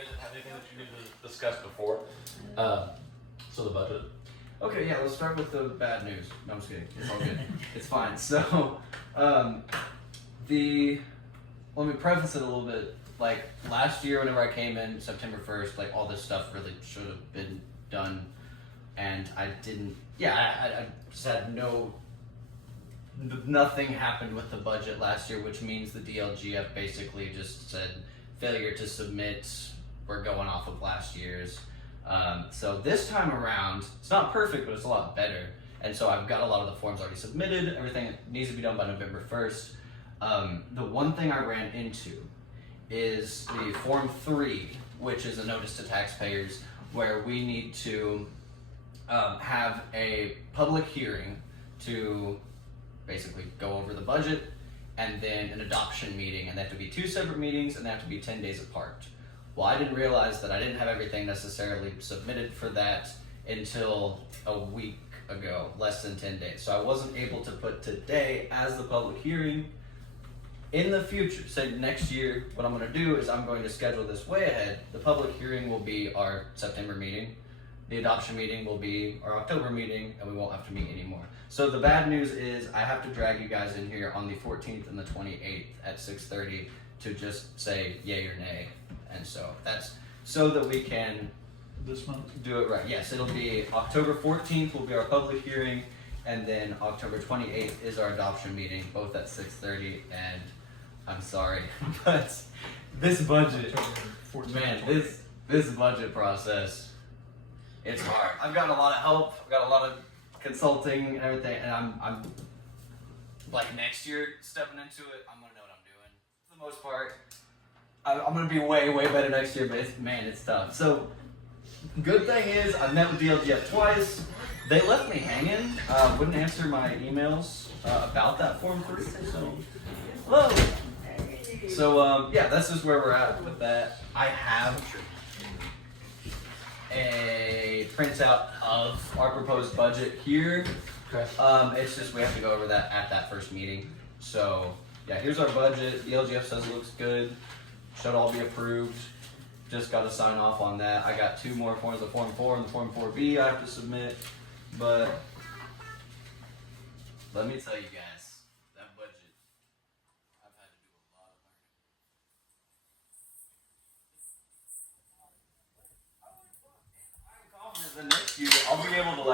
guys have anything that you need to discuss before? So the budget. Okay, yeah, let's start with the bad news. No, I'm just kidding. It's all good. It's fine. So, let me preface it a little bit. Like, last year, whenever I came in, September 1st, like, all this stuff really should have been done. And I didn't, I just had nothing happened with the budget last year, which means the DLGF basically just said failure to submit. We're going off of last year's. So this time around, it's not perfect, but it's a lot better. And so I've got a lot of the forms already submitted. Everything needs to be done by November 1st. The one thing I ran into is the Form 3, which is a notice to taxpayers, where we need to have a public hearing to basically go over the budget, and then an adoption meeting, and they have to be 2 separate meetings, and they have to be 10 days apart. Well, I didn't realize that I didn't have everything necessarily submitted for that until a week ago, less than 10 days. So I wasn't able to put today as the public hearing. In the future, say next year, what I'm going to do is I'm going to schedule this way ahead. The public hearing will be our September meeting. The adoption meeting will be our October meeting, and we won't have to meet anymore. So the bad news is I have to drag you guys in here on the 14th and the 28th at 6:30 to just say yay or nay. And so that's so that we can This month? do it right. Yes, it'll be October 14th will be our public hearing, and then October 28th is our adoption meeting, both at 6:30. And I'm sorry, but this budget, man, this budget process, it's hard. I've got a lot of help. I've got a lot of consulting and everything, and I'm like next year stepping into it. I'm gonna know what I'm doing for the most part. I'm gonna be way better next year, but it's tough. So good thing is I met with DLGF twice. They left me hanging. Wouldn't answer my emails about that Form 3. So hello. So yeah, that's just where we're at with that. I have a printout of our proposed budget here. Okay. It's just we have to go over that at that first meeting. So yeah, here's our budget. The LGF says it looks good. Should all be approved. Just got to sign off on that. I got 2 more forms, the Form 4 and the Form 4B I have to submit. But let me tell you guys, that budget, I've had to do a lot of learning. I'm confident that next year I'll be able to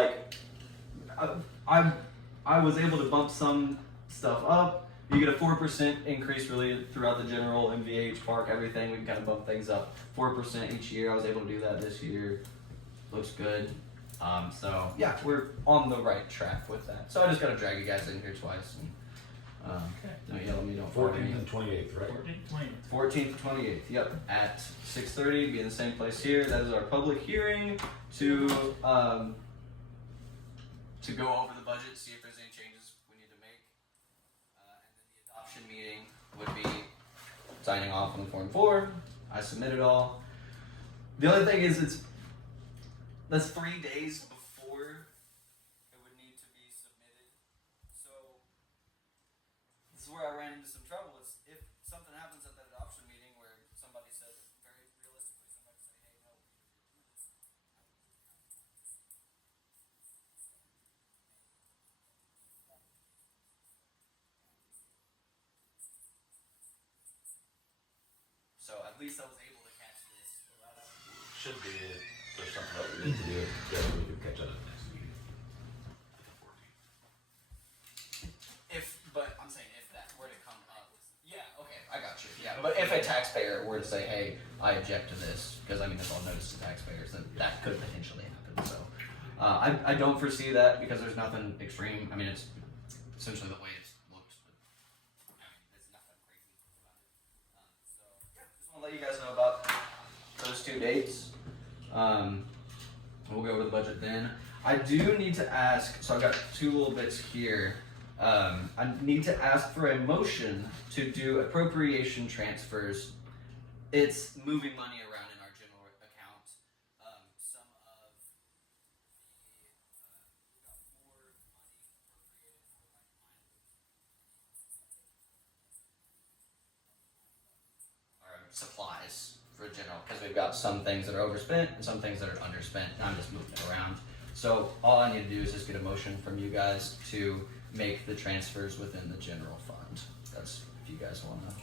I was able to bump some stuff up. You get a 4% increase really throughout the general MVH park, everything. We can kind of bump things up 4% each year. I was able to do that this year. Looks good. So yeah, we're on the right track with that. So I just got to drag you guys in here twice. And, don't yell at me, don't fire 14th me. and 28th, right? 14th, 28th, yep, at 6:30, be in the same place here. That is our public hearing to go over the budget, see if there's any changes we need to make. And then the adoption meeting would be signing off on the Form 4. I submit it all. The other thing is that's 3 days before it would need to be submitted. So this is where I ran into some trouble. Is if something happens at that adoption meeting where somebody said, very realistically, somebody say, hey, no, we need to do this. So at least I was able to catch this. Should be it. There's something that we need to do. Yeah, we can catch up at the next meeting. But I'm saying if that were to come up. Yeah, okay, I got you. Yeah, but if a taxpayer were to say, hey, I object to this, because I mean, it's all notice to taxpayers, then that could potentially happen. So I don't foresee that because there's nothing extreme. I mean, it's essentially the way it's looked, but I mean, there's nothing crazy about it. So yeah, just want to let you guys know about those 2 dates. We'll go over the budget then. I do need to ask, so I've got 2 little bits here. I need to ask for a motion to do appropriation transfers. It's moving money around in our general account. Some of the got more money appropriated for like supplies for for general because we've got some things that are overspent and some things that are underspent, and I'm just moving it around. So all I need to do is just get a motion from you guys to make the transfers within the general fund. That's if you guys want to.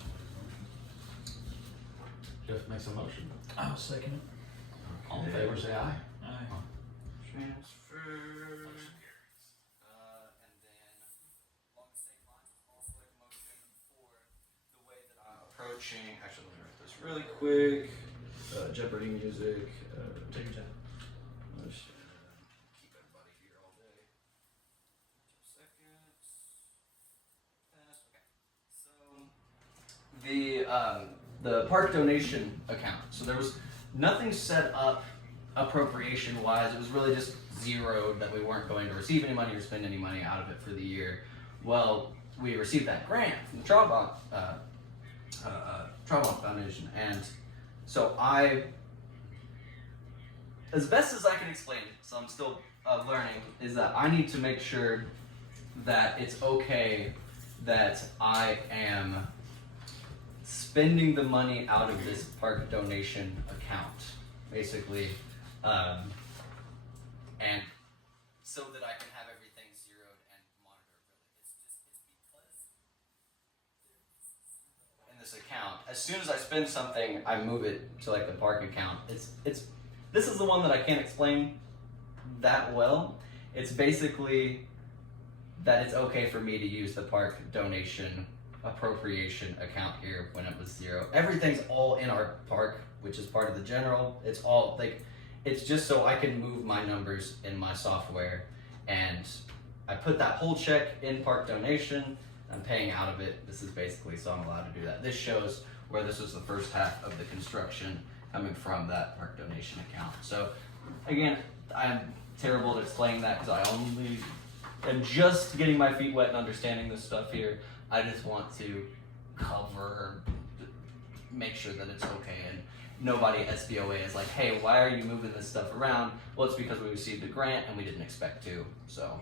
Jeff makes a motion. I'll second it. All in favor, say aye. Aye. Transfers. And then along the same lines, I'll also make a motion for the way that I'm approaching. Actually, let me write this really quick. Jeopardy music. Take your time. Keep everybody here all day. 2 seconds. Pass. Okay. So the park donation account. So there was nothing set up appropriation wise. It was really just zeroed that we weren't going to receive any money or spend any money out of it for the year. Well, we received that grant from the Trabant Foundation, and so as best as I can explain it, so I'm still learning, is that I need to make sure that it's okay that I am spending the money out of this park donation account, basically, and so that I can have everything zeroed and monitorability. It's because in this account, as soon as I spend something, I move it to like the park account. This is the one that I can't explain that well. It's basically that it's okay for me to use the park donation appropriation account here when it was zero. Everything's all in our park, which is part of the general. It's all like, it's just so I can move my numbers in my software, and I put that whole check in park donation. I'm paying out of it. This is basically so I'm allowed to do that. This shows where this was the first half of the construction coming from that park donation account. So again, I'm terrible at explaining that because I only am just getting my feet wet and understanding this stuff here. I just want to make sure that it's okay, and nobody at SBOA is like, hey, why are you moving this stuff around? Well, it's because we received a grant and we didn't expect to. So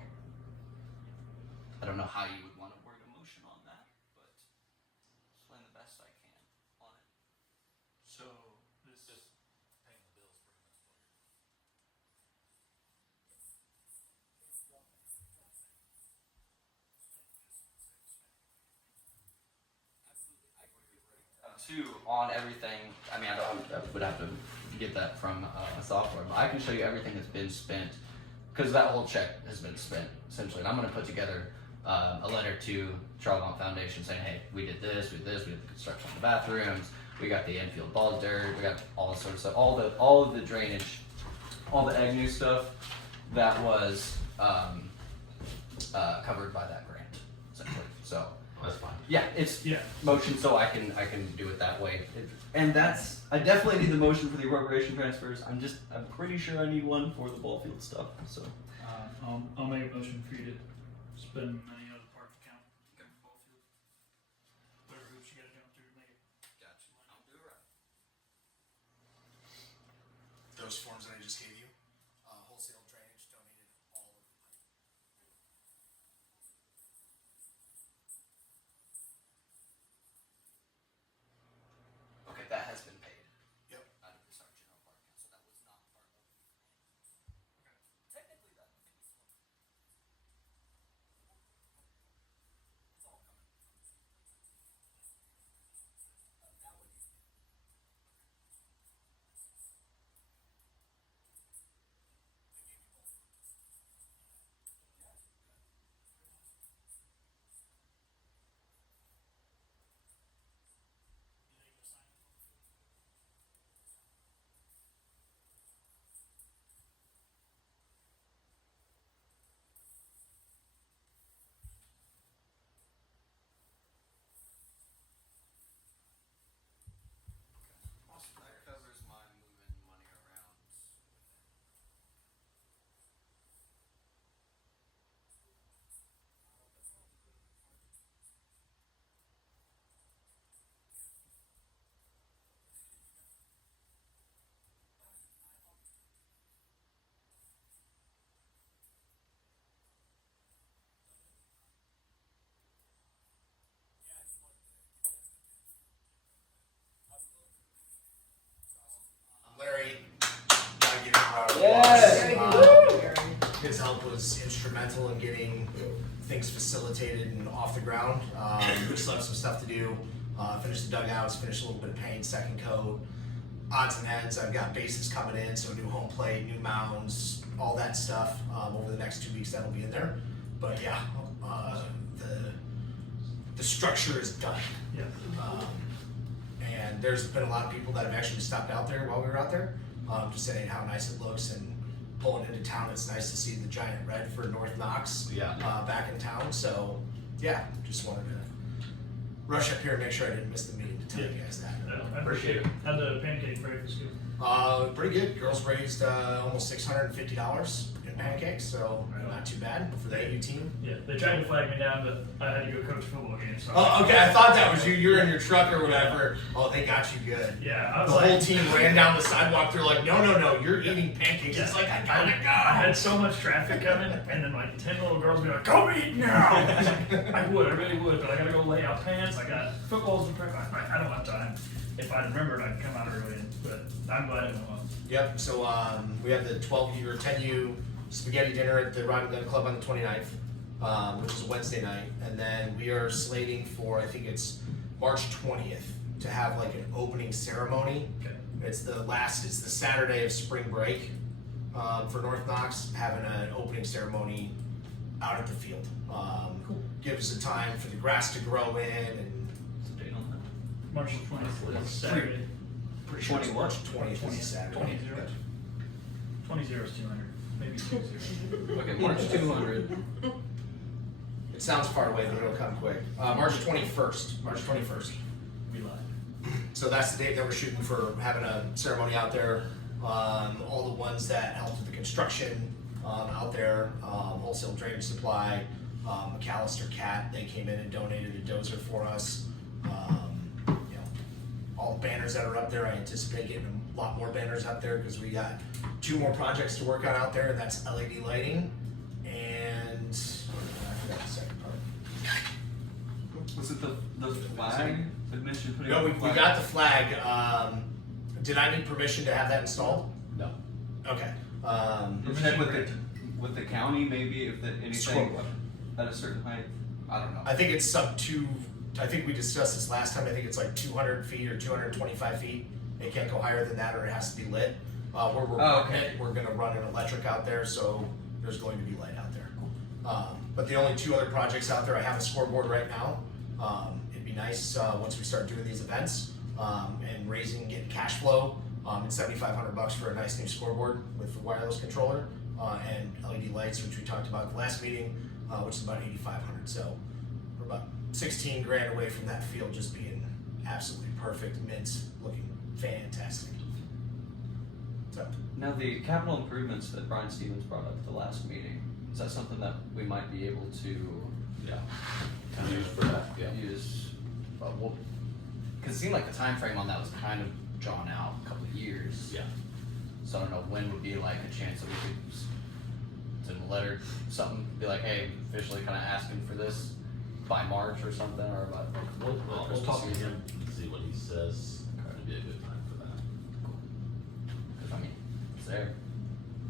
I don't know how you would want to word a motion on that, but explain the best I can on it. So this Just paying the bills pretty much. Two on everything. I mean, I would have to get that from software, but I can show you everything that's been spent because that whole check has been spent essentially. And I'm going to put together a letter to Trabant Foundation saying, hey, we did this, we did the construction on the bathrooms, we got the infield ball dirt, we got all this sort of stuff, all of the drainage, all the Agnew stuff that was covered by that grant, essentially. So. That's fine. Yeah, it's Yeah. motion, so I can do it that way. And that's, I definitely need the motion for the appropriation transfers. I'm pretty sure I need one for the ball field stuff. So I'll make a motion for you to spend money out of the park account. Ball field. Whatever hoops you gotta jump through to make it. gotcha. I'll do it right. Those forms that I just gave you, wholesale drainage donated all of the pipe. Okay, that has been paid. Yep. Out of this our general park account, so that was not part of the grant. Technically, that it's all coming from that would his help was instrumental in getting things facilitated and off the ground. We still have some stuff to do. Finish the dugouts, finish a little bit of paint, second coat, odds and ends. I've got bases coming in, so new home plate, new mounds, all that stuff. Over the next 2 weeks, that'll be in there. But yeah, the structure is done. Yeah. And there's been a lot of people that have actually stopped out there while we were out there, just saying how nice it looks, and pulling into town, it's nice to see the giant red for North Knox Yeah. back in town. So yeah, just wanted to rush up here and make sure I didn't miss the meeting to tell you guys that. I appreciate it. How'd the pancake breakfast go? Pretty good. Girls raised almost $650 in pancakes, so not too bad for the AU team. Yeah, they tried to flag me down, but I had to go coach football games. So Oh, okay. I thought that was you. You're in your truck or whatever. Oh, they got you good. yeah, I was The like, whole team ran down the sidewalk. They're like, no, you're eating pancakes. Yeah. It's like, I gotta I go. had so much traffic coming, and then like 10 little girls be like, "Go eat now!" I really would, but I gotta go lay out pants. I got footballs and prep. I don't have time. If I remembered, I'd come out early, but I'm glad it went well. Yep. So we have the 12U or 10U spaghetti dinner at the Riding Gun Club on the 29th, which is a Wednesday night, and then we are slating for, I think it's March 20th, to have like an opening ceremony. Okay. It's the Saturday of spring break for North Knox, having an opening ceremony out at the field. Gives us a time for the grass to grow in, and What's the date on that? March 20th, Saturday. pretty sure it's 20 March 20th is a Saturday. 20 is 200, maybe 20. Okay, March 200. It sounds far away, but it'll come quick. March 21st. March 21st. We lied. So that's the date that we're shooting for having a ceremony out there. All the ones that helped with the construction out there, wholesale drainage supply, McAllister Cat, they came in and donated a dozer for us. All the banners that are up there, I anticipate getting a lot more banners up there because we got 2 more projects to work on out there, and that's LED lighting and I forgot the second part. Was it the flag? Admission putting No, up we the flag? got the flag. Did I need permission to have that installed? No. Okay. Check with the county maybe if anything Scoreboard. at a certain height. I don't know. I think it's sub 2. I think we discussed this last time. I think it's like 200 feet or 225 feet. It can't go higher than that, or it has to be lit. Where we're okay. running it, we're going to run an electric out there, so there's going to be light out there. But the only 2 other projects out there, I have a scoreboard right now. It'd be nice once we start doing these events and getting cash flow. It's $7,500 for a nice new scoreboard with a wireless controller and LED lights, which we talked about the last meeting, which is about $8,500. So we're about 16 grand away from that field just being absolutely perfect, mint, looking fantastic. So Now the capital improvements that Brian Stevens brought up at the last meeting, is that something that we might be able to Yeah. Kind of used for that. Yeah. use? Because it seemed like the time frame on that was kind of drawn out a couple of years. Yeah. So I don't know when would be like a chance that we could send a letter, something, be like, hey, officially kind of asking for this by March or something, or about. We'll talk to him and see what he says. It'd be a good time for that. Because I mean, it's there.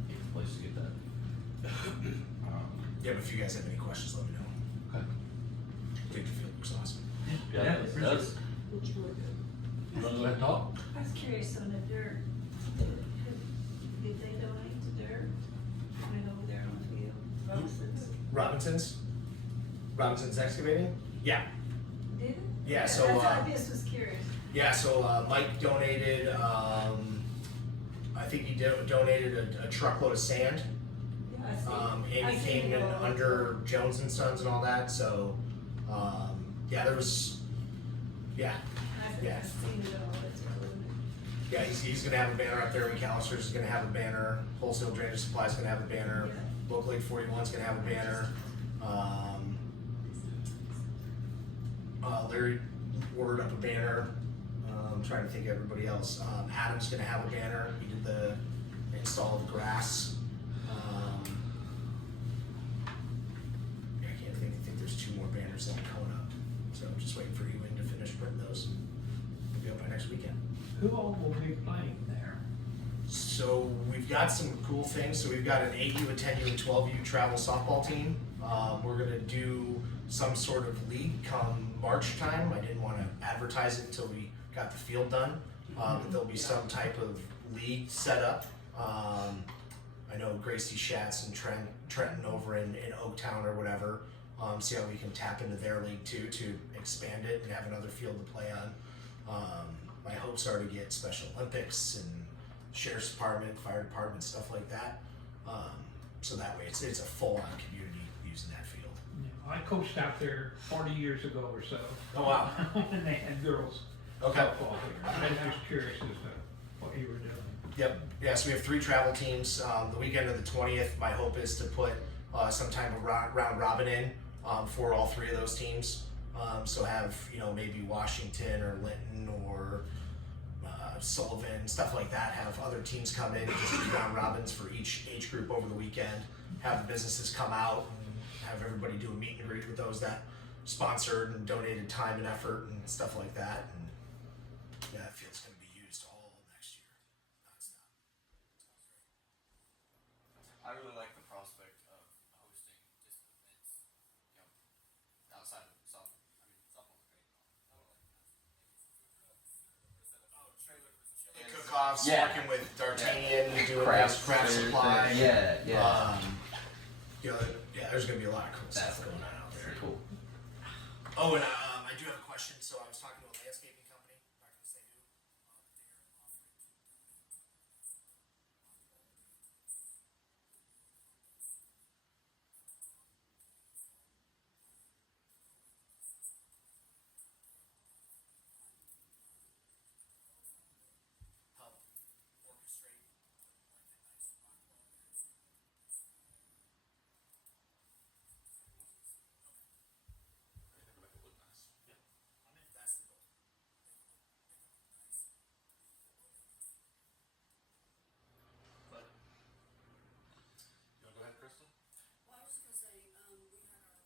Need a place to get that. yeah, but if you guys have any questions, let me know. Okay. I think the field looks awesome. Yeah. It does. You wanna go ahead and talk? I was curious on the dirt. Did they donate the dirt? Went over there on the field? Robinson's excavating? Yeah. Did it? Yeah, so, That's why I just was curious. Yeah, so Mike donated, I think he donated a truckload of sand. Yeah, I see. I Andy see came it in all. under Jones and Sons and all that, so, yeah, there was, yeah. I've Yeah. seen it all, it's cool. Yeah, he's gonna have a banner up there, McAllister's gonna have a banner, Wholesale Drainage Supply's gonna have a banner, Yeah. Local 841's gonna have a banner. Larry ordered up a banner. I'm trying to think of everybody else. Adam's gonna have a banner. He did the install of the grass. I can't think. I think there's 2 more banners that are coming up. So I'm just waiting for you to finish printing those. We'll be up by next weekend. Who all will be playing there? So So we've got some cool things. So we've got an 8U, a 10U, and 12U travel softball team. We're gonna do some sort of league come March time. I didn't want to advertise it until we got the field done. But there'll be some type of league set up. I know Gracie Schatz and Trenton over in Oaktown or whatever. See how we can tap into their league too to expand it and have another field to play on. My hopes are to get Special Olympics and Sheriff's Department, Fire Department, stuff like that. So that way it's a full-on community using that field. I coached out there 40 years ago or so. Oh wow. And they had girls Okay. softball there. I was just curious as to what you were doing. Yep. Yeah. So we have 3 travel teams. The weekend of the 20th, my hope is to put some type of round robin in for all 3 of those teams. So have maybe Washington or Linton or Sullivan, stuff like that. Have other teams come in, just do round robins for each age group over the weekend. Have the businesses come out and have everybody do a meet and greet with those that sponsored and donated time and effort and stuff like that. And yeah, that field's going to be used all next year. Nonstop. I really like the prospect of hosting just events, outside of softball. I mean, softball's great. Cook-offs, Yeah. working with D'Artagnan, doing Craft craft supply. Yeah. There's gonna be a lot of cool That's stuff going on out there. Cool. Oh, and I do have a question. So I was talking to a landscaping company. I'm not gonna say who. Help orchestrate like a nice rock wall there. That's the goal. You wanna go ahead, Krista? Well, I was gonna say, we had our,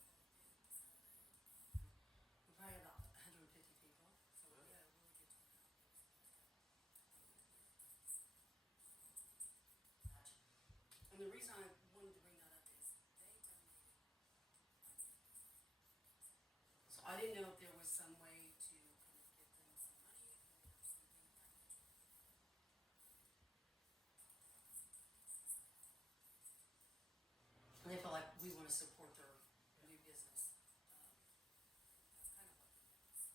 we probably had about 150 people, so we had a really good turnout. And the reason I wanted to bring that up is they donated. So I didn't know if there was some way to kind of give them some money or something like that. And they felt like we want to support their new business. That's kind of what it is.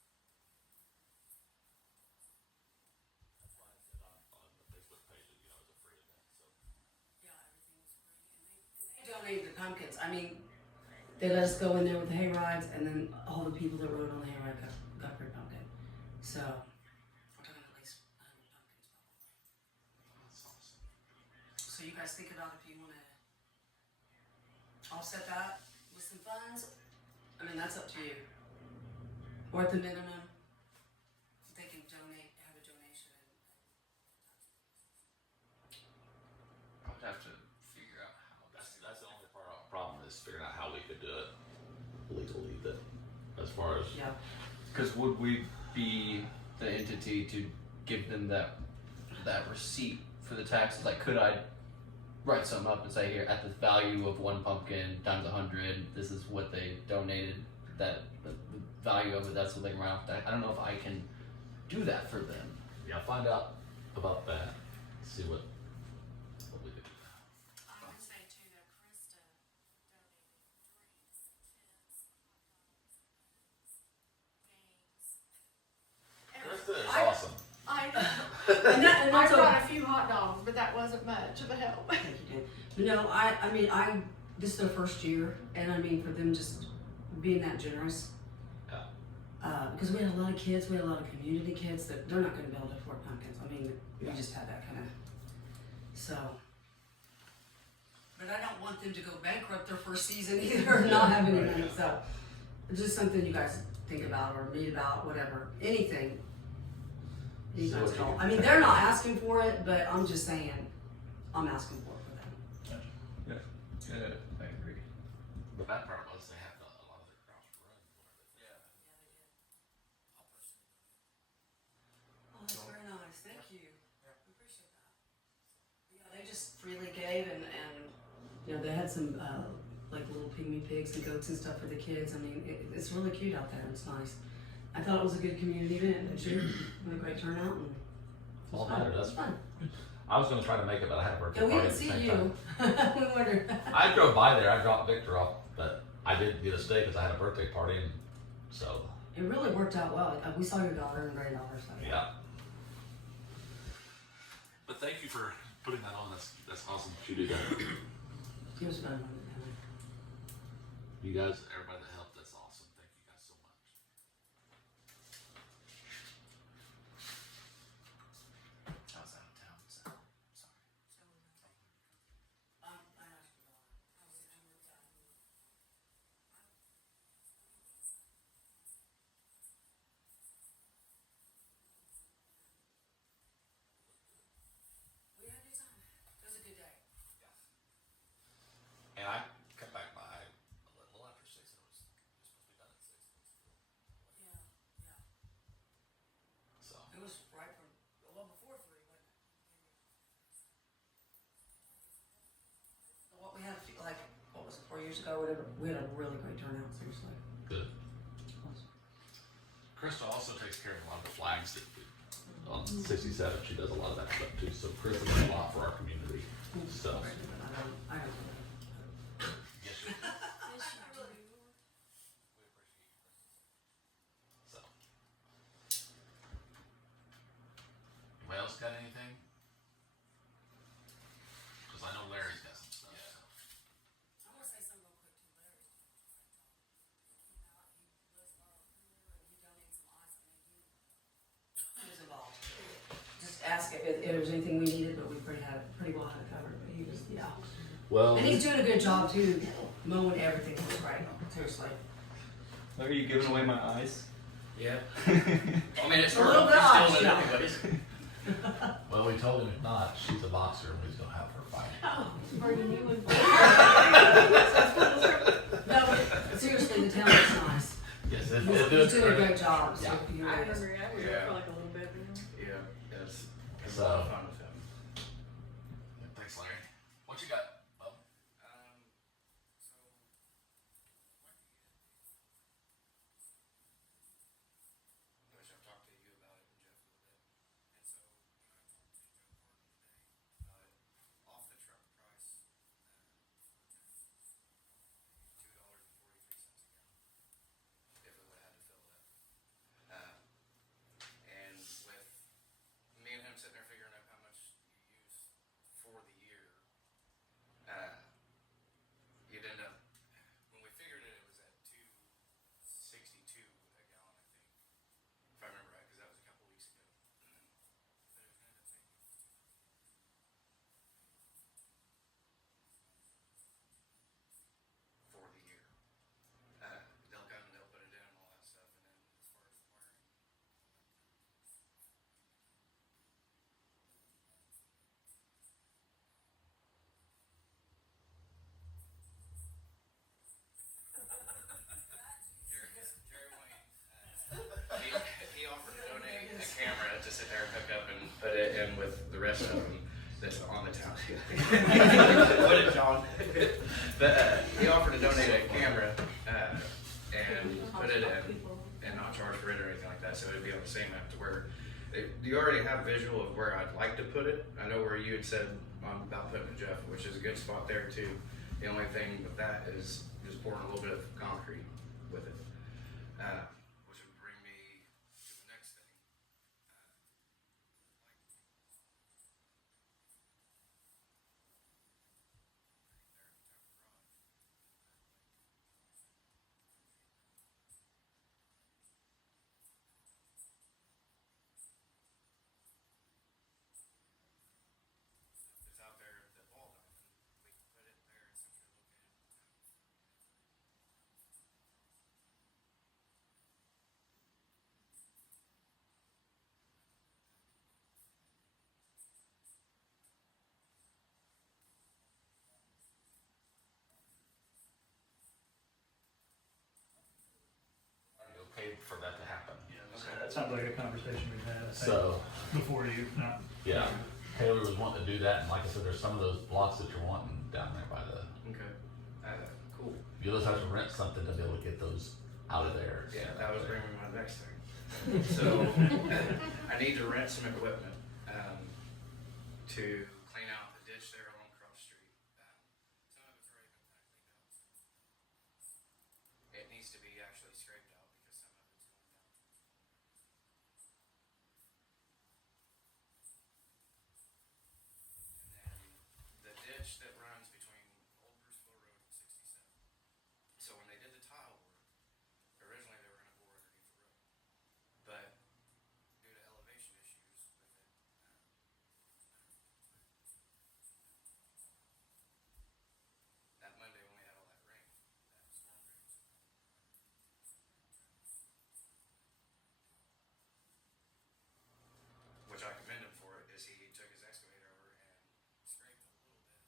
That's why I said on the Facebook page, it's a free event, so. Yeah, everything was free, and they donated the pumpkins. I mean, they let us go in there with the hay rides, and then all the people that rode on the hay ride got free pumpkin. So we're talking at least 100 pumpkins probably. So you guys think about if you want to offset that with some funds. I mean, that's up to you. Or at the minimum, they can donate, have a donation. I would have to figure out how. That's the only problem is figuring out how we could do it legally, that, as far as. Yeah. Because would we be the entity to give them that receipt for the taxes? Like, could I write something up and say, here, at the value of 1 pumpkin times 100, this is what they donated, that the value of it, that's what they can write off tax. I don't know if I can do that for them. Yeah, find out about that, see what we could do. I would say too that Krista donated drinks, chips, hot dogs, games. Krista is I- awesome. And I that's brought a few hot dogs, but that wasn't much of a help. Thank you, Dan. But no, I mean, this is their first year, and I mean, for them just being that generous. Yeah. Because we had a lot of kids, we had a lot of community kids that they're not going to be able to afford pumpkins. I mean, we just had that kind of. So. But I don't want them to go bankrupt their first season either, or not have any money. So, it's just something you guys think about or meet about, whatever, anything. You See guys what you don't. can- I mean, they're not asking for it, but I'm just saying, I'm asking for it for them. Yeah, I agree. The bad part was they had a lot of their crops run. Yeah. Oh, that's very nice. Thank you. I appreciate that. had some like little pygmy pigs and goats and stuff for the kids. I mean, it's really cute out there. It's nice. I thought it was a good community event. It should had a great turnout and it was All fun. matter, It was that's fun. I was gonna try to make it, but I had a birthday Yeah, we party didn't at the see same time. you. We wondered. I drove by there. I dropped Victor off, but I didn't get to stay because I had a birthday party, and so It really worked out well. We saw your daughter and granddaughter. So yeah. But thank you for putting that on. That's awesome that you do that. it was fun. You guys, everybody that helped, that's awesome. Thank you guys so much. I was out of town, so sorry. We had a good time. It was a good day. And I cut back by a little after 6. It was supposed to be done at 6. Yeah, yeah. So It was right from before 3, wasn't it? What we had, like, what was it, 4 years ago, whatever. We had a really great turnout. Seriously. good. Krista also takes care of a lot of the flags that on 67. She does a lot of that stuff too. So Krista does a lot for our community. So I don't know. yes, you do. So anybody else got anything? Because I know Larry's got some stuff. So. I want to say something real quick to Larry. He came out, he lives in our cooler, and he donated some ice. I mean, he was involved. Just ask if there was anything we needed, but we pretty well had it covered. But he was, yeah. Well, And he's doing a good job too, mowing everything right. Seriously. Are you giving away my eyes? Yeah. I mean, it's A little bit still odd, in yeah. anyways. well, we told him if not, she's a boxer, and we're gonna have her fight. Or you knew it. No, but seriously, the town is nice. Yes, He's doing a great job. So Yeah. if you I guys- remember I was there for like a little bit. Yeah, it's So- a lot of fun with him. Thanks, Larry. What you got, Bub? Which I've talked to you about it and Jeff a little bit. And so when I talked to Joe Gordon today, off the truck price, $2.43 a gallon, if it would have had to fill it up. And with me and him sitting there figuring out how much you use for the year, you'd end up, when we figured it, it was at $2.62 a gallon, I think. If I remember right, because that was a couple weeks ago. But it was going to end up taking for the year. They'll come and they'll put it in and all that stuff, and then as far as the wiring. Jerry Wayne, he offered to donate a camera to sit there and hook up and put it in with the rest of them that's on the town. Put it, John. But he offered to donate a camera and put it in and not charge for it or anything like that, so it'd be on the same app to where you already have visual of where I'd like to put it. I know where you had said about putting it, Jeff, which is a good spot there too. The only thing with that is just pouring a little bit of concrete with it, which would bring me to the next thing. It's out there at the ball diamond. We can put it there and centrally located. Okay for that to happen. Okay, that sounds like a conversation we've had. I think, So before you, not. yeah, Taylor was wanting to do that, and like I said, there's some of those blocks that you're wanting down there by the Okay. You'll just have to rent something to be able to get those out of there. Yeah, that was bringing me my next thing. So I need to rent some equipment to clean out the ditch there along Cross Street. Some of it's already been kind of cleaned out. It needs to be actually scraped out because some of it's going down. And then the ditch that runs between Old Bruceville Road and 67. So when they did the tile work, originally they were going to bore underneath the road. But due to elevation issues with it, that Monday when we had all that rain, that storm drains. Which I commend him for it, is he took his excavator over and scraped a little bit.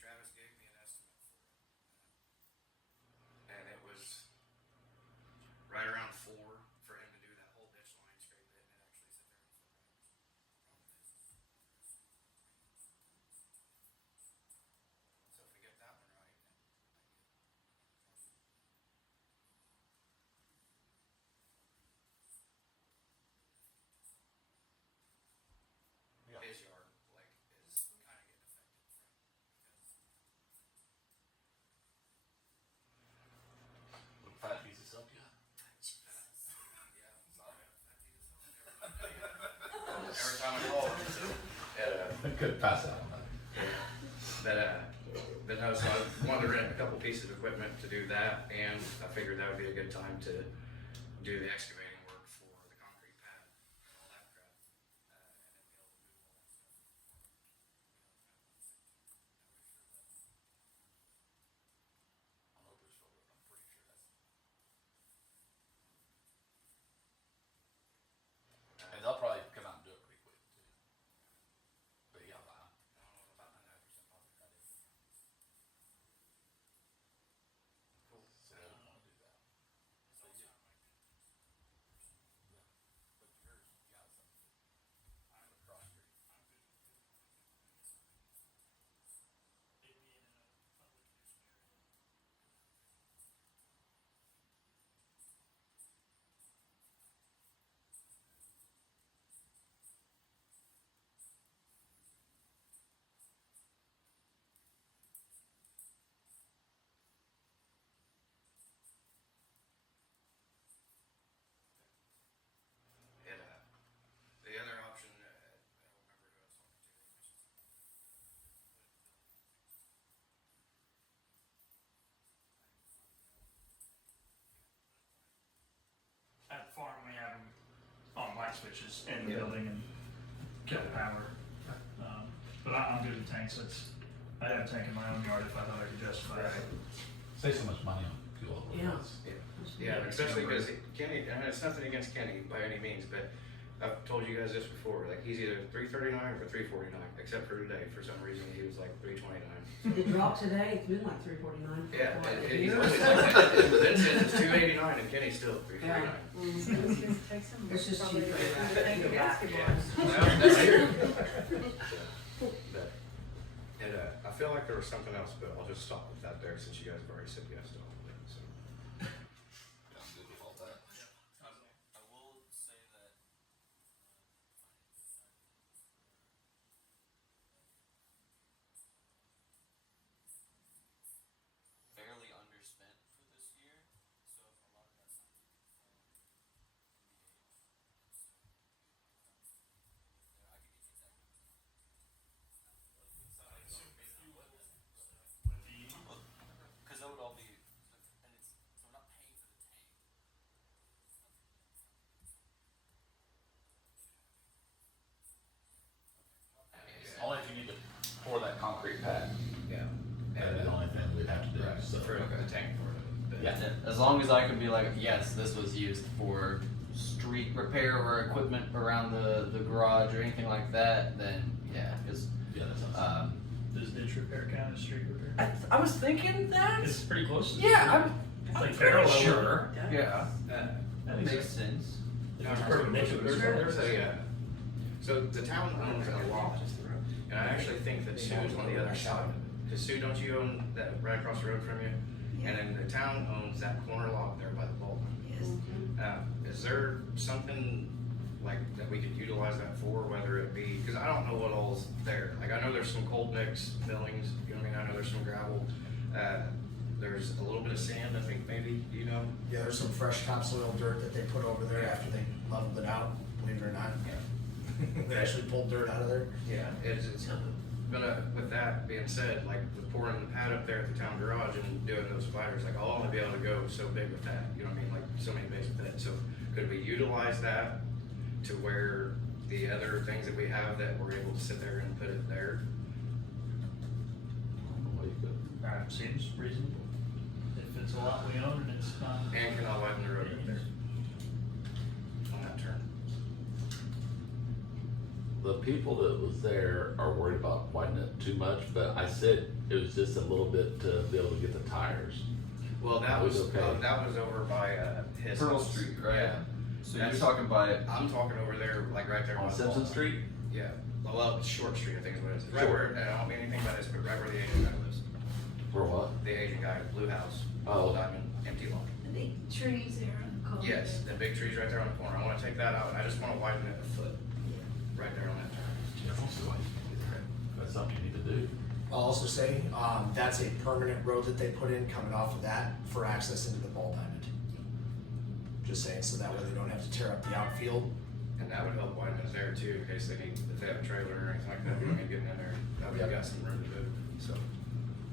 Travis gave me an estimate for it, and it was right around 4 for him to do that whole ditch line, scrape it, and it actually sit there and so if we get that one right, his yard like is kind of getting affected from because What fat piece of silk you got? every time I call him, so I could pass out on that. but no, so I wanted to rent a couple pieces of equipment to do that, and I figured that would be a good time to do the excavating work for the concrete pad and all that crap, and then be able to move all that stuff. On Obersville Road, I'm pretty sure that's. And they'll probably come out and do it pretty quick too. But yeah, I don't know about 99% positive that is. Cool. So they don't wanna do that. So yeah. Yeah. But yours, yeah, something. I'm across street. And the other option, I don't remember who I was talking to. They mentioned At the farm, we have them on light switches in the Yeah. building and kill power. But I'm good with tanks. I'd have a tank in my own yard if I thought I could justify it. Save so much money on fuel. Yeah. Yeah, especially because Kenny, I mean, it's nothing against Kenny by any means, but I've told you guys this before, like, he's either 339 or 349, except for today, for some reason, he was like 329. It dropped today, it's been like 349. Yeah, for like a he's year. always like that. Then says it's 289 and Kenny's still 349. It's just Probably cheaper. right. Take the basketball. Well, that's here. But, and I feel like there was something else, but I'll just stop with that there since you guys have already said yes to all of it. So. I'm good with all that. I will say that fairly underspent for this year, so if a lot of that's not from I could get you that. Because that would all be, and it's, so we're not paying for the tank. Only if you need to pour that concrete pad. Yeah. That'd be the only thing we'd have to do. Right, So for the tank for it. But Yeah. As long as I can be like, yes, this was used for street repair or equipment around the garage or anything like that, then yeah, because Yeah, that sounds. Does ditch repair count as street repair? I was thinking that. It's pretty close to. Yeah, It's I'm like pretty parallel. sure. Yeah, I that think makes so. sense. If it's perpendicular. There's a, so the town owns a lot, and I actually think that Sue's on the other side. Cause Sue, don't you own that right across the road from you? And then the town owns that corner lot there by the vault. Yes. Is there something like that we could utilize that for, whether it be, cause I don't know what all's there. Like I know there's some cold mix millings, you know what I mean? I know there's some gravel. There's a little bit of sand, I think maybe, do you know? Yeah, there's some fresh topsoil dirt that they put over there after they leveled it out, believe it or not. They actually pulled dirt out of there. Yeah, it's gonna, with that being said, like with pouring the pad up there at the town garage and doing those spiders, like I'll only be able to go so big with that, you know what I mean, like so many bays with that, so could we utilize that to where the other things that we have that we're able to sit there and put it there? Well, you could. Seems reasonable. If it's a lot we own and it's not. And can I widen the road up there? On that turn. The people that was there are worried about widening it too much, but I said it was just a little bit to be able to get the tires. Well, that That was was, okay. that was over by, his Pearl house. Street, right? Yeah. So That's- you're talking by I'm talking over there, like right there On by the Simpson wall. Street? Yeah, well, it's Short Street, I think is what it is. Right Short. where, and I don't mean anything by this, but right where the Asian guy lives. For what? The Asian guy, blue house, Oh. diamond, empty lot. The big trees there on the corner. Yes, the big trees right there on the corner. I wanna take that out, and I just wanna widen it a foot, right there on that turn. That's something you need to do. I'll also say, that's a permanent road that they put in coming off of that for access into the ball diamond. Just saying, so that way they don't have to tear up the outfield. And that would help widen it there too, in case they need, if they have a trailer or anything like that, we don't need getting in there. That way you got some room to move, so.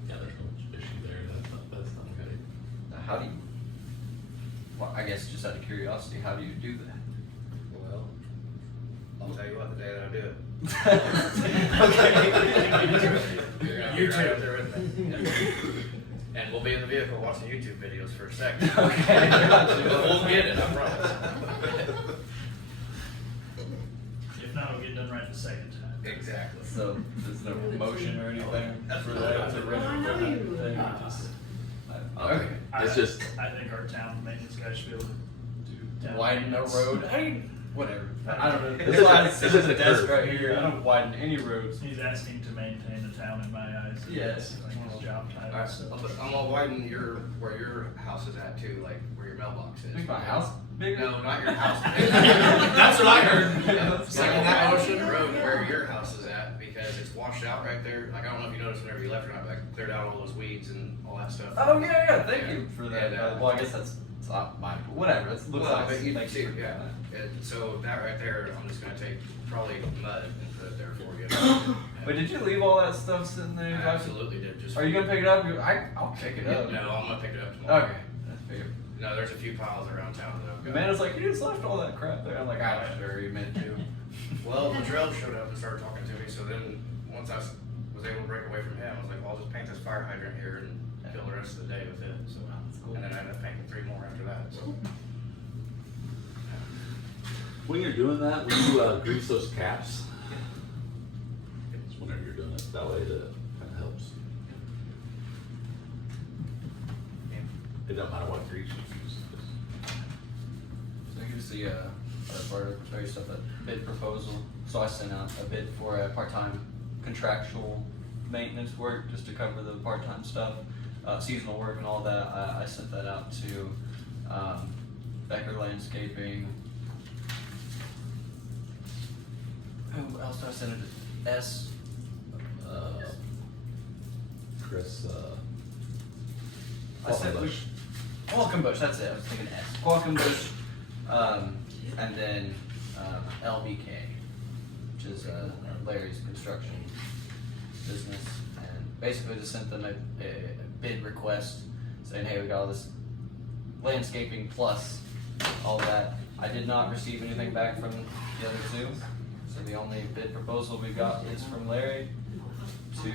Yeah, there's no issue there, that's not good. how do you? Well, I guess just out of curiosity, how do you do that? Well, I'll tell you what, the day that I do it. You're gonna be right up there with me. And we'll be in the vehicle watching YouTube videos for a second. Okay, gotcha. But we'll get it, I promise. If not, it'll get done right the second time. Exactly. So there's no motion or anything for that to rent equipment thing? Okay. It's just, I think our town maintenance guys should be able to do. town Widen the maintenance. road, I mean, whatever. I don't know. It's That's just why a- I it's sit just at a the desk curve. right here. I don't widen any roads. He's asking to maintain the town in my eyes. Yes. Like his job title, Alright, so. but I'm gonna widen where your house is at too, like where your mailbox is. Make my house bigger? No, not your house. That's what I heard. It's like on that Ocean Road where your house is at, because it's washed out right there. Like, I don't know if you noticed whenever you left or not, but I cleared out all those weeds and all that stuff. Oh yeah, thank you for that. And, Well, I guess that's it's not mine, but whatever. It looks Well, like but you Thank see, for yeah. that. So that right there, I'm just gonna take probably mud and put it there for you. But did you leave all that stuff sitting I there? absolutely did. Just Are you gonna pick it up? I'll pick it up. No, I'm gonna pick it up tomorrow. Okay. That's fair. No, there's a few piles around town that I've got. Amanda's like, you just left all that crap there. I'm like, I sure you meant to. Well, Latrell showed up and started talking to me, so then once I was able to break away from him, I was like, well, I'll just paint this fire hydrant here and kill the rest of the day with it. So, cool. and then I ended up painting 3 more after that. So, when you're doing that, will you grease those caps? Just whenever you're doing it, that way it kinda helps. It don't matter what grease you use. So here's the other part of show you stuff, that bid proposal. So I sent out a bid for a part-time contractual maintenance work just to cover the part-time stuff, seasonal work and all that. I sent that out to Becker Landscaping. Who else did I send it to? S. Chris, I said Qualkenbush. Qualkenbush, that's it, I was thinking S. Qualkenbush, and then LBK, which is Larry's construction business. And basically just sent them a bid request saying, hey, we got all this landscaping plus all that. I did not receive anything back from the other two. So the only bid proposal we got is from Larry to,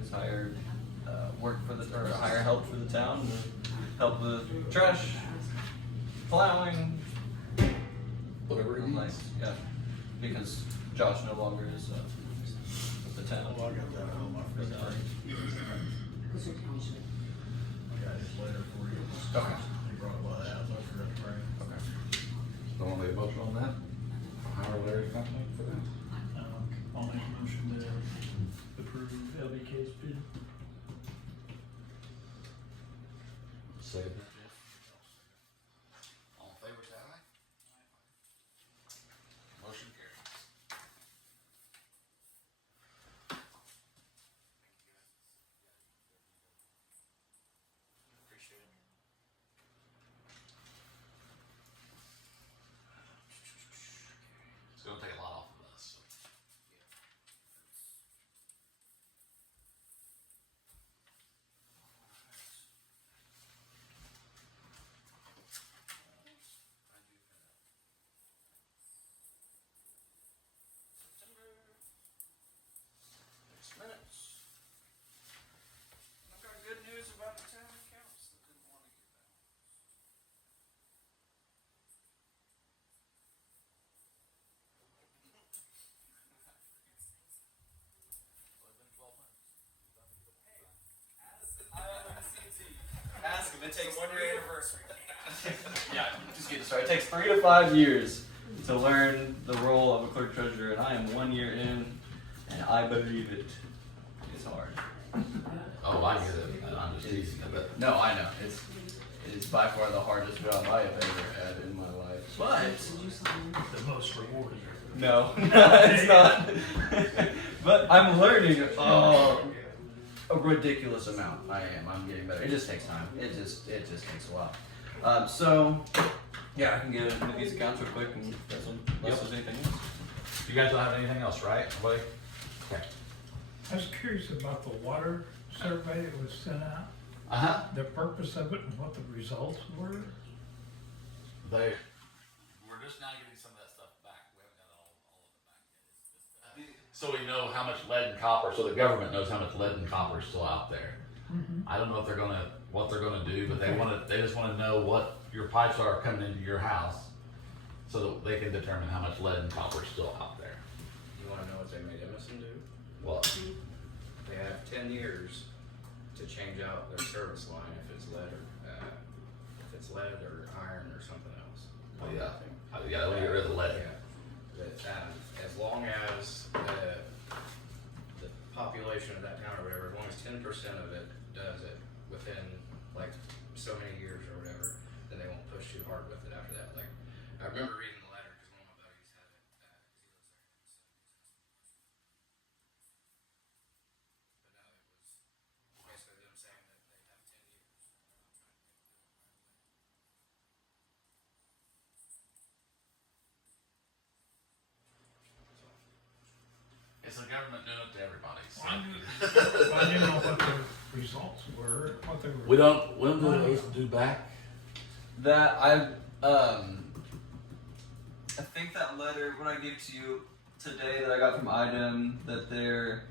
just hire work for the, or hire help for the town to help with trash plowing, Whatever it like, is. yeah, because Josh no longer is with the town. Oh, I got that at home, I forgot. Who's your township? I got his letter for you. Okay. He brought a lot out, so I forgot to bring it. Okay. Don't want to make a motion on that? Hire Larry Company for that? I'll make a motion to approve LBK's bid. Second. All in favor, say aye. Motion carries. Appreciate it. It's gonna take a lot off of us. Six minutes. I've got good news about the town accounts that didn't want to get that. Well, it's been 12 months. Ask him. It takes 1 year anniversary. Yeah, just getting started. It takes 3 to 5 years to learn the role of a clerk treasurer, and I am 1 year in, and I believe it is hard. Oh, I get it, and I'm just teasing you, but No, I know it is by far the hardest job I have ever had in my life. But Did you sign? The most rewarding. no, it's not. But I'm learning a ridiculous amount. I'm getting better. It just takes time. It just takes a while. So yeah, I can get into these accounts real quick and unless there's anything else. you guys don't have anything else, right? Nobody? Okay. I was curious about the water survey that was sent out, Uh-huh. the purpose of it and what the results were. We're just now getting some of that stuff back. We haven't got all of it back yet. So we know how much lead and copper, so the government knows how much lead and copper is still out there. I don't know if what they're gonna do, but they just wanna know what your pipes are coming into your house, so that they can determine how much lead and copper is still out there. You want to know what they made Emerson do? Well, They have 10 years to change out their service line if it's lead or iron or something else. oh yeah, yeah, we get rid of the lead. Yeah. As long as the population of that town or whatever, as long as 10% of it does it within like so many years or whatever, then they won't push too hard with it after that. Like I remember reading the letter because one of my buddies had it. But no, it was basically them saying that they have 10 years. It's the government doing it to everybody. So. I didn't know what the results were, what they were. We don't, when do those due back? That I think that letter, what I gave to you today that I got from IDEM, that they're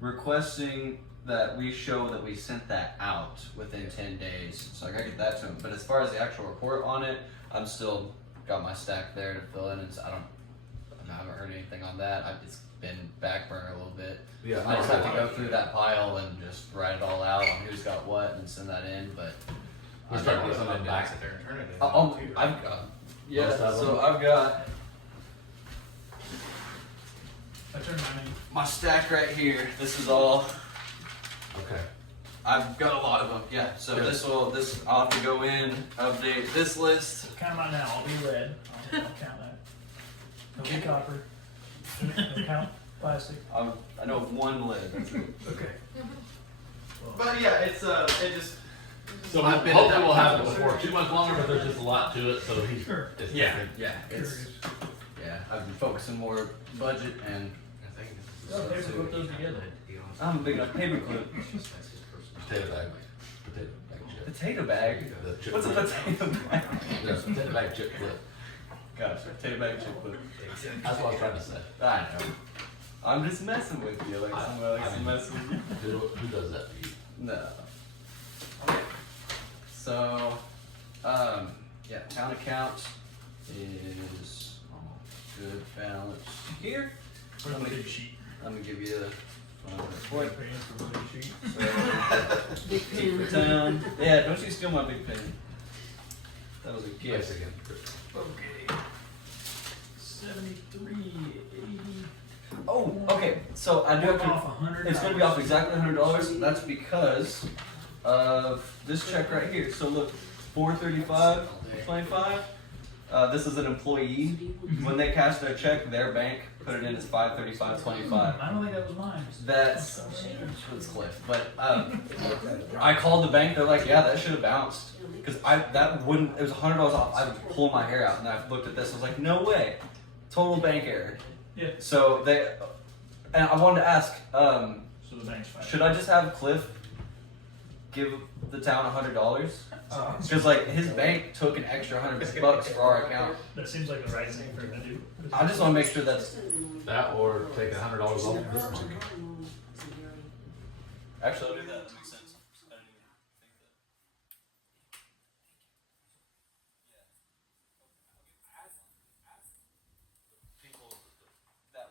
requesting that we show that we sent that out within 10 days. So I gotta get that to them. But as far as the actual report on it, I'm still got my stack there to fill in. I haven't heard anything on that. It's been back burner a little bit. Yeah, I just have to go through that pile and just write it all out on who's got what and send that in. But We're starting to get some of them back. Sit there and turn it in. I've got Most of so them? I've got I turned mine in. my stack right here. This is all. Okay. I've got a lot of them. Yeah. So Good. I'll have to go in, update this list. Count mine now, I'll be red. I'll count that. No be copper. No count plastic. I know of one lid. That's it. Okay. But yeah, it's it just. So I've been at hopefully that we'll have it point. before too much longer, but there's just a lot to it, so he's. Sure. It's Yeah. different. Yeah. It's I've been focusing more budget and Oh, they put those together. I'm a big enough paperclip. Potato bag. Potato bag chip. Potato bag. The chip What's a clip. potato bag? There's a potato bag chip clip. Gotcha. Potato bag chip clip. That's what I was trying to say. I know. I'm just messing with you, like someone likes to mess with you. Who does that to you? No. Okay. So, yeah, town account is all good balance here. Where's the big sheet? Let me give you the point. Paying for the big sheet. Big For pen. town. Yeah, don't you steal my big pen. That was a Yes, gift. again. Okay. 73.80. Oh, okay. So I do have to. Off $100. It's going to be off exactly $100. That's because of this check right here. So look, $435.25. This is an employee. When they cash their check, their bank put it in as $535.25. I don't think that was mine. That's Cliff. But I called the bank. They're like, yeah, that should have bounced. Because that wouldn't. It was $100 off. I would pull my hair out, and I looked at this. I was like, no way. Total bank error. Yeah. So and I wanted to ask. So the bank's fine. Should I just have Cliff give the town $100? Because like his bank took an extra $100 for our account. That seems like the right thing for him to do. I just want to make sure that's That or take $100 off. actually I'll do that. That makes sense. I didn't even think that.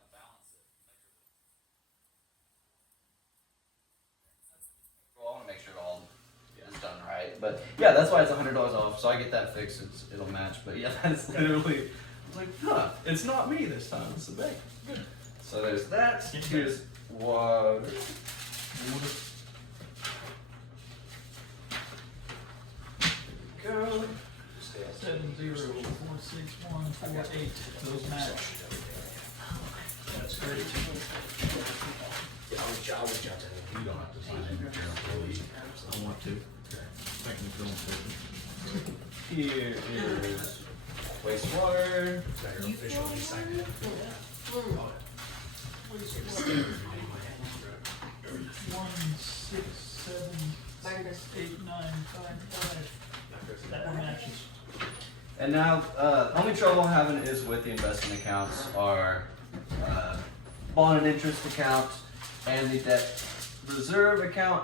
Well, I want to make sure it all is done right. But yeah, that's why it's $100 off. So I get that fixed. It'll match. But yeah, that's literally like, huh? It's not me this time. It's the bank. Good. So there's that. Here's water. Go. 7046148. Those match. That's great. I'll reach out to him. You don't have to sign in if you're an employee. I want to. Here is wastewater. Is that your official sign it? 1678955. That one matches. And now, only trouble I'm having is with the investment accounts, our bond and interest account, and the debt reserve account.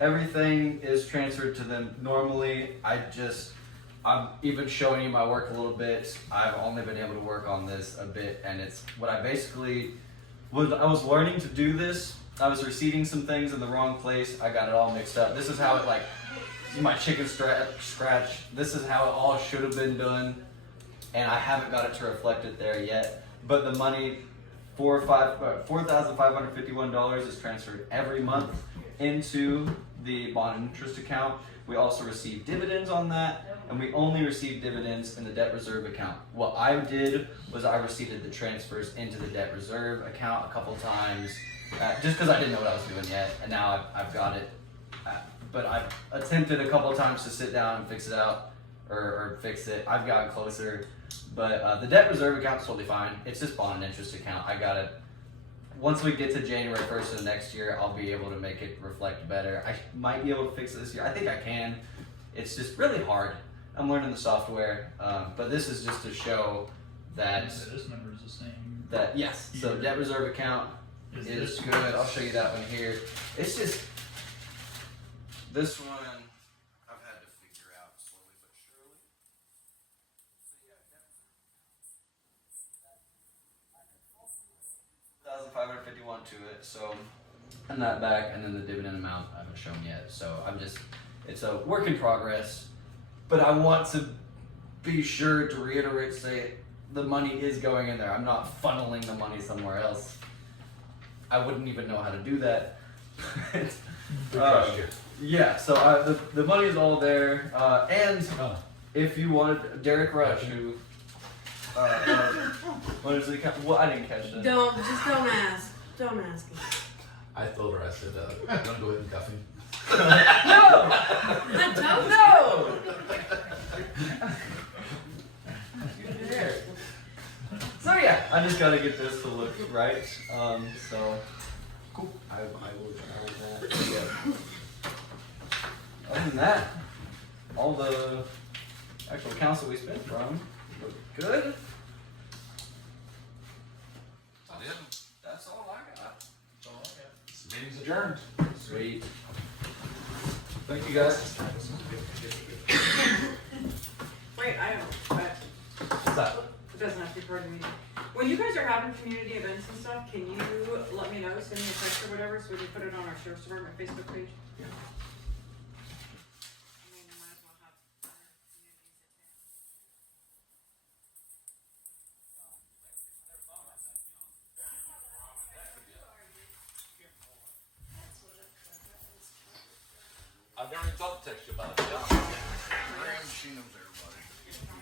Everything is transferred to them normally. I'm even showing you my work a little bit. I've only been able to work on this a bit, and it's what I basically I was learning to do this. I was receiving some things in the wrong place. I got it all mixed up. This is how it my chicken scratch. This is how it all should have been done, and I haven't got it to reflect it there yet. But the money, $4,551 is transferred every month into the bond and interest account. We also receive dividends on that, and we only receive dividends in the debt reserve account. What I did was I received the transfers into the debt reserve account a couple times, just because I didn't know what I was doing yet, and now I've got it. But I've attempted a couple times to sit down and fix it out, or fix it. I've gotten closer, but the debt reserve account is totally fine. It's just bond and interest account. I got it. Once we get to January 1st of next year, I'll be able to make it reflect better. I might be able to fix it this year. I think I can. It's just really hard. I'm learning the software, but this is just to show that This number is the same. that yes. So debt reserve account is this good. I'll show you that one here. It's just this one I've had to figure out slowly but surely. $1,551 to it. So and that back, and then the dividend amount I haven't shown yet. So it's a work in progress. But I want to be sure to reiterate, say the money is going in there. I'm not funneling the money somewhere else. I wouldn't even know how to do that. We trust you. Yeah, so the money is all there. And if you wanted, Derek Rush, who, what is it? Well, I didn't catch that. Don't ask. Don't ask him. I told her, I said, I'm gonna go ahead and cuff him. No! I don't No! So yeah, I just gotta get this to look right. So cool. I will try that. Yeah. Other than that, all the actual accounts that we spent from look good. That's all I got. This meeting's adjourned. Sweet. Thank you guys. Wait, I don't, but What's that? it doesn't have to be part of the meeting. When you guys are having community events and stuff, can you let me know, send me a text or whatever, so we can put it on our Sheriff's Department Facebook page? I mean, we might as well have other communities attend. I've never even thought to text you about it. Graham, she knows everybody.